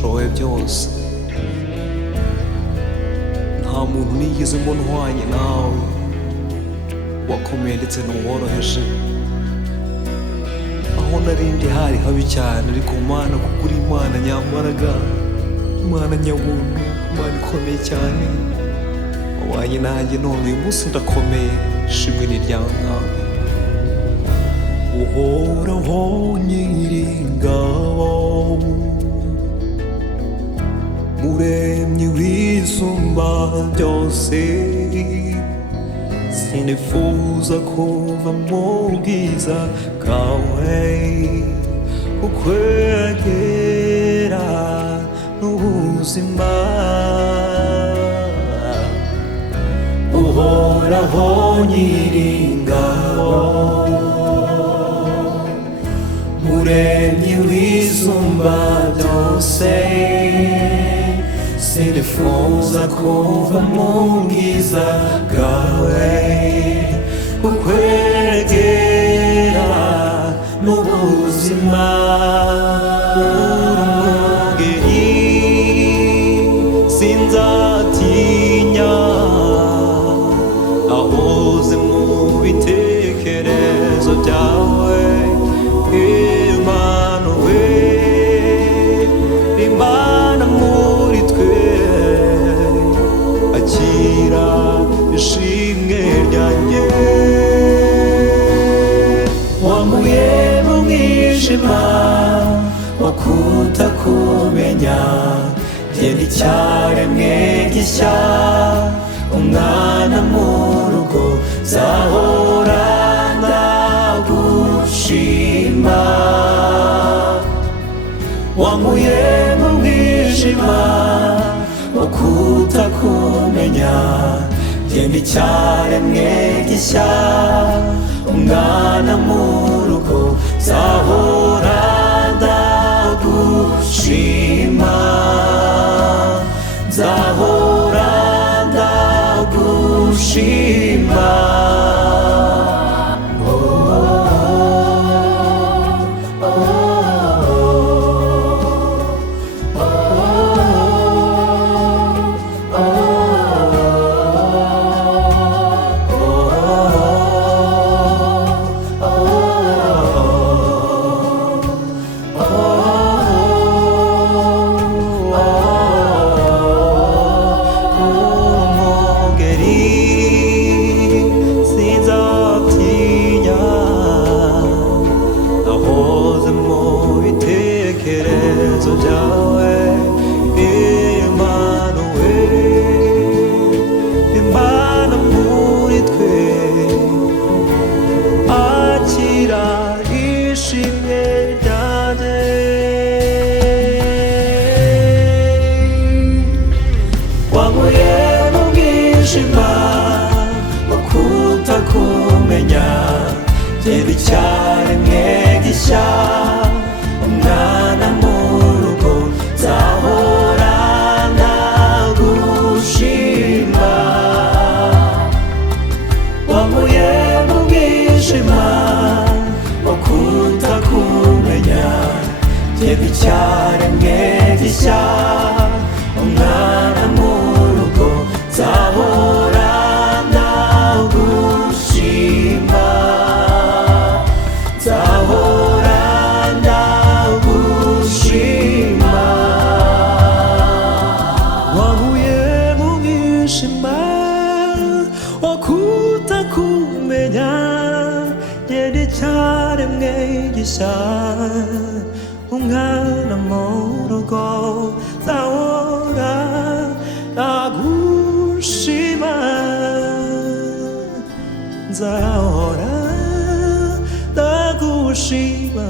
ushoboye byose, nta muntu nigeze mbona uhwanye nawe, wakomeye ndetse n'uworoheje. Aho narindi hari habi cyane, ariko Mana kuko uri Imana nyambaraga, Imana nyabuntu, Imana ikomeye cyane, wabanye nanjye none uyu munsi ndakomeye. Ishimwe ni ryawe Mwami. Uhoraho Nyiringabo, Muremyi w'isumba byose, sinifuza kuva mu bwiza bwawe, kukwegera n'ubuzima. Uhoraho Nyiringabo, Muremyi w'isumba byose, sinifuza kuva mu bwiza bwawe, kukwegera n'ubuzima. Urumugeri sinzatinya, ahoze mu bitekerezo byawe. Imana muri twe, akira ishimwe ryanjye. Wankuye mu mwijima wo kutakumenya, genda icyaremwe gishya, umwana mu rugo, nzahora ndagushima. Wankuye mu mwijima wo kutakumenya, genda icyaremwe gishya, umwana mu rugo, nzahora ndagushima, nzahora ndagushima. Imana muri twe, akira ishimwe ryanjye. Wankuye mu mwijima wo kutakumenya, genda icyaremwe gishya, umwana mu rugo, nzahora ndagushima. Wankuye mu mwijima wo kutakumenya, genda icyaremwe gishya, umwana mu rugo, nzahora ndagushima, nzahora ndagushima. Wankuye mu mwijima wo kutakumenya, genda icyaremwe gishya, umwana mu rugo, nzahora ndagushima, nzahora ndagushima.